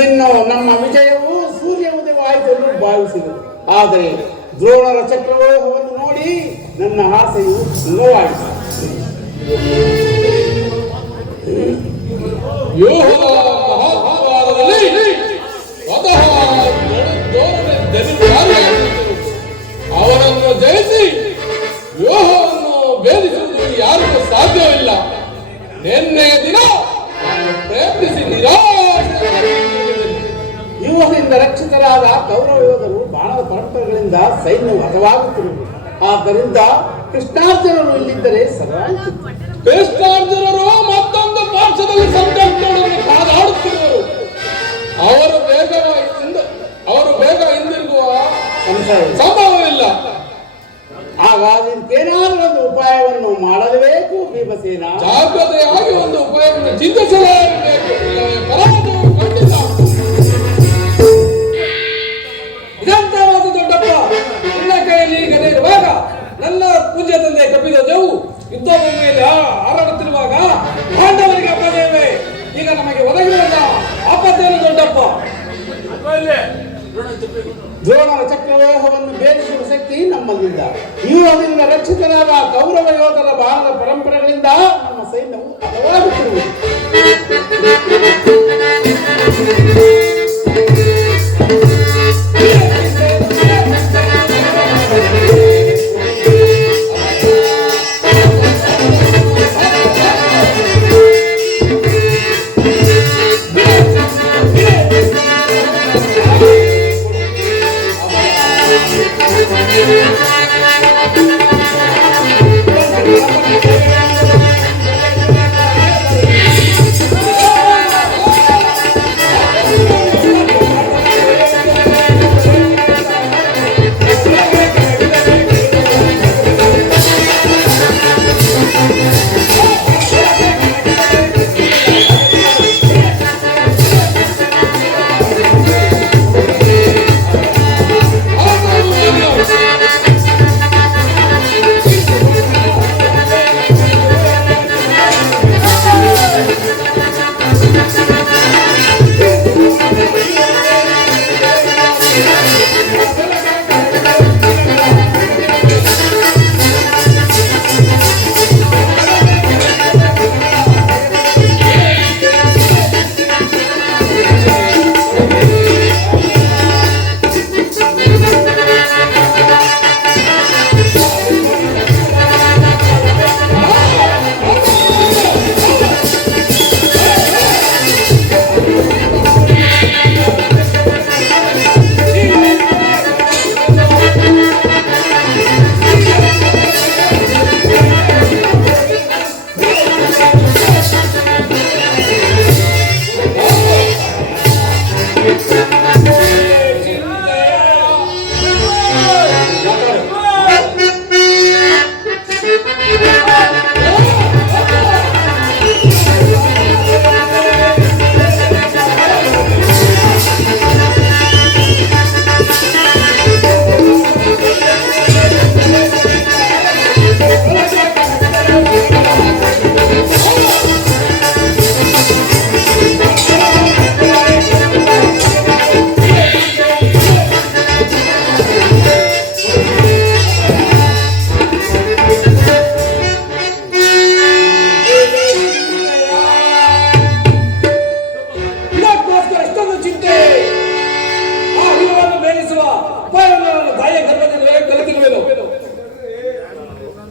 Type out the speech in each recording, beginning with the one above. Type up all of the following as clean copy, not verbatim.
ಇನ್ನು ನಮ್ಮ ವಿಜಯವು ಸೂರ್ಯ ಉದಯವಾಯಿತು ಎಂದು ಭಾವಿಸಿದರು. ಆದರೆ ದ್ರೋಣರ ಚಕ್ರವ್ಯೂಹವನ್ನು ನೋಡಿ ನನ್ನ ಆಸೆಯು ನೋವಾಯಿತು. ಅವರನ್ನು ಜಯಿಸಿ ವ್ಯೂಹವನ್ನು ಭೇದಿಸುವುದು ಯಾರಿಗೂ ಸಾಧ್ಯವಿಲ್ಲ. ನಿನ್ನೆಯ ದಿನ ಪ್ರಯತ್ನಿಸಿ ವ್ಯೂಹದಿಂದ ರಕ್ಷಿತರಾದ ಕೌರವ ಯೋಧರು ಬಾಣದ ಪರಂಪರೆಗಳಿಂದ ಸೈನ್ಯವು ಹತವಾಗುತ್ತಿರುವುದು. ಆದ್ದರಿಂದ ಕೃಷ್ಣಾರ್ಜುನರು ಇಲ್ಲಿದ್ದರೆ ಸರಿಯಾಯಿತು. ಕೃಷ್ಣಾರ್ಜುನರು ಮತ್ತೊಂದು ಪಾರ್ಶ್ವದಲ್ಲಿ ಸಂಕಲ್ಪಗಳನ್ನು ಕಾದಾಡುತ್ತಿರುವರು. ಅವರು ಬೇಗ ಹಿಂದಿರುಗುವ ಸಂಭವವಿಲ್ಲ. ಹಾಗಾದಕ್ಕೇನಾದರೂ ಒಂದು ಉಪಾಯವನ್ನು ಮಾಡಲೇಬೇಕು ಭೀಮಸೇನ. ಜಾಗ್ರತೆಯಾಗಿ ಒಂದು ಉಪಾಯವನ್ನು ಚಿಂತಿಸಲೇಬೇಕು. ಪರಾಜಯವು ಖಂಡಿತ. ಇದಂತ ಮಾತು ದೊಡ್ಡಪ್ಪ. ನಿನ್ನ ಕೈಯಲ್ಲಿ ಗದೆ ಇರುವಾಗ ನನ್ನ ಪೂಜ್ಯ ತಂದೆ ಕಪಿಧ್ವಜವು ಯುದ್ಧ ಭೂಮಿಯಲ್ಲಿ ಹಾರಾಡುತ್ತಿರುವಾಗ ಪಾಂಡವರಿಗೆ ಅಪಜಯವೇ ಈಗ ನಮಗೆ ಒದಗಿರುವ ಆಪತ್ತೇನು ದೊಡ್ಡಪ್ಪ? ದ್ರೋಣರ ಚಕ್ರವ್ಯೂಹವನ್ನು ಭೇದಿಸುವ ಶಕ್ತಿ ನಮ್ಮಲ್ಲಿಲ್ಲ. ವ್ಯೂಹದಿಂದ ರಕ್ಷಿತರಾದ ಕೌರವ ಯೋಧರ ಬಾಣದ ಪರಂಪರೆಗಳಿಂದ ನಮ್ಮ ಸೈನ್ಯವು ಹತವಾಗುತ್ತಿರುವುದು.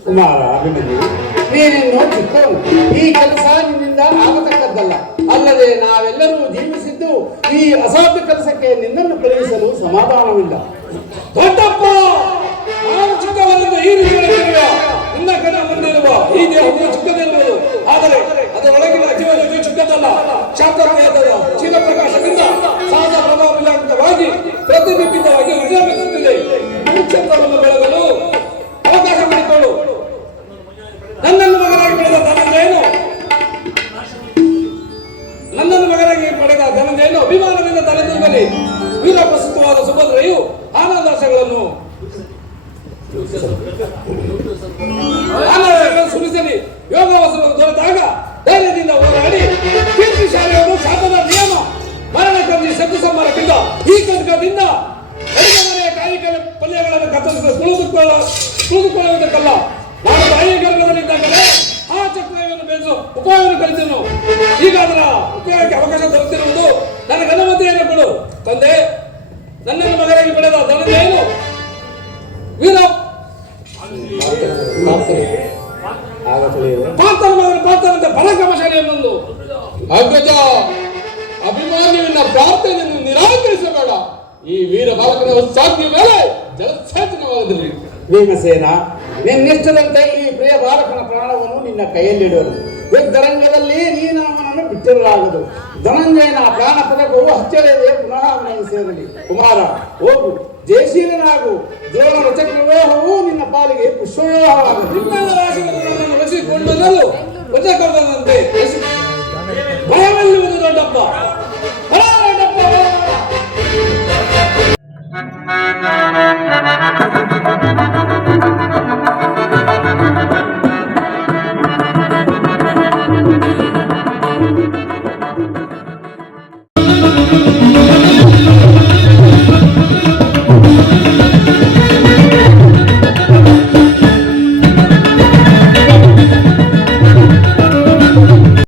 ಕುಮಾರ ಅಭಿಮನ್ಯು, ನೀನಿನ್ನು ಚಿಕ್ಕವನು. ಈ ಕೆಲಸ ನಿನ್ನಿಂದ ಆಗತಕ್ಕದ್ದಲ್ಲ. ಅಲ್ಲದೆ ನಾವೆಲ್ಲರೂ ಜೀವಿಸಿದ್ದು ಈ ಅಸಾಧ್ಯ ಕೆಲಸಕ್ಕೆ ನಿನ್ನನ್ನು ಕಳುಹಿಸಲು ಸಮಾಧಾನವಿಲ್ಲ. ದೊಡ್ಡಪ್ಪ, ನಾನು ಚಿಕ್ಕವರಿಂದ ಈ ರೀತಿ ಹೇಳುತ್ತಿರುವ ನಿನ್ನ ಕಣ ಮುಂದಿರುವ ಈ ದೇಹವು ಚಿಕ್ಕದಿರುವುದು, ಆದರೆ ಅದರೊಳಗಿನ ಜೀವನವು ಚಿಕ್ಕದಲ್ಲ. ಶಾಂತತೆಯಾದ ಚೀಲ ಪ್ರಕಾಶದಿಂದ ಸಹಜ ಪ್ರಭಾವವಾಗಿ ಪ್ರತಿಬಿಂಬಿತವಾಗಿ ಉದ್ಯಮಿಸುತ್ತಿದೆ. ಕ್ಷೇತ್ರವನ್ನು ಬೆಳಗಲು ಅವಕಾಶ ಮಾಡಿಕೊಳ್ಳು. ನನ್ನನ್ನು ಮಗನಾಗಿ ಪಡೆದ ಧನಂಜಯನು ಅಭಿಮಾನದಿಂದ ತಲೆದೂಗಲಿ. ವೀರ ಪ್ರಸ್ತುತವಾದ ಸುಭದ್ರೆಯು ಆನಂದಾಶಗಳನ್ನು ಸುರಿಸಲಿ. ಯೋಗವಸವನ್ನು ದೊರೆತಾಗ ಧೈರ್ಯದಿಂದ ಹೋರಾಡಿ ಕೀರ್ತಿ ಶಾಲೆಯನ್ನು ಶಾಸನ ನಿಯಮ ಮರಣ ಕಂಜಿ ಶತ್ರು ಸಂಹಾರಕ್ಕಿಂತ ಈ ಕನಕದಿಂದ ಮನೆಯ ಕಾಯಿ ಪಲ್ಯಗಳನ್ನು ಕತ್ತರಿಸಿದ ತುಳಿದುಕೊಳ್ಳುವುದಕ್ಕಲ್ಲ. ನಾನು ತಾಯಿಯ ಗರ್ಭದಲ್ಲಿದ್ದಾಗಲೇ ಆ ಚಕ್ರವನ್ನು ಬೇಯಿಸುವ ಉಪಾಯವನ್ನು ಕಲಿತನು. ಈಗ ಅದರ ಉಪಯೋಗಕ್ಕೆ ಅವಕಾಶ ದೊರೆತಿರುವುದು ನನಗೆ ಅನುಮತಿಯನ್ನು ಕೊಡು ತಂದೆ. ನನ್ನನ್ನು ಮಗನಾಗಿ ಪಡೆದ ಧನಂಜಯನು ವೀರ ಪಾರ್ಥನಂತೆ ಪರಾಕ್ರಮಶಾಲಿಯನ್ನೊಂದು ಅಗ್ರಜ, ಅಭಿಮಾನ್ಯುವಿನ ಪ್ರಾರ್ಥನೆಯನ್ನು ನಿರಾಕರಿಸಬೇಡ. ಈ ವೀರ ಬಾಲಕನ ಸಾಧ್ಯ ಮೇಲೆ ಜಲಸೇಚನವಾಗದಿರಲಿ. ಭೀಮಸೇನ, ನಿನ್ನಿಷ್ಟದಂತೆ ಈ ಪ್ರಿಯ ಬಾಲಕನ ಪ್ರಾಣವನ್ನು ನಿನ್ನ ಕೈಯಲ್ಲಿಡುವರು. ಯುದ್ಧರಂಗದಲ್ಲಿ ನೀನು ಅವನನ್ನು ಬಿಟ್ಟಿರಲಾಗದು. ಧನಂಜಯನ ಪ್ರಾಣ ಪದಕವು ಹಚ್ಚಲೇದೆ, ಪುನಃ ಅವನಿಗೆ ಸೇರಲಿ. ಕುಮಾರ, ಹೋಗು, ಜಯಶೀಲನಾಗು. ದ್ರೋಣರ ಚಕ್ರವ್ಯೂಹವು ನಿನ್ನ ಪಾಲಿಗೆ ಪುಷ್ಪವ್ಯೂಹವಾಗದು. ನಿಮ್ಮೆಲ್ಲ ರಾಶಿಗಳನ್ನು ರಚಿಸಿಕೊಂಡು ಬಂದಲು ವಜ್ರಕವಚದಂತೆ ಭಯವೆಲ್ಲುವುದು ದೊಡ್ಡಪ್ಪ.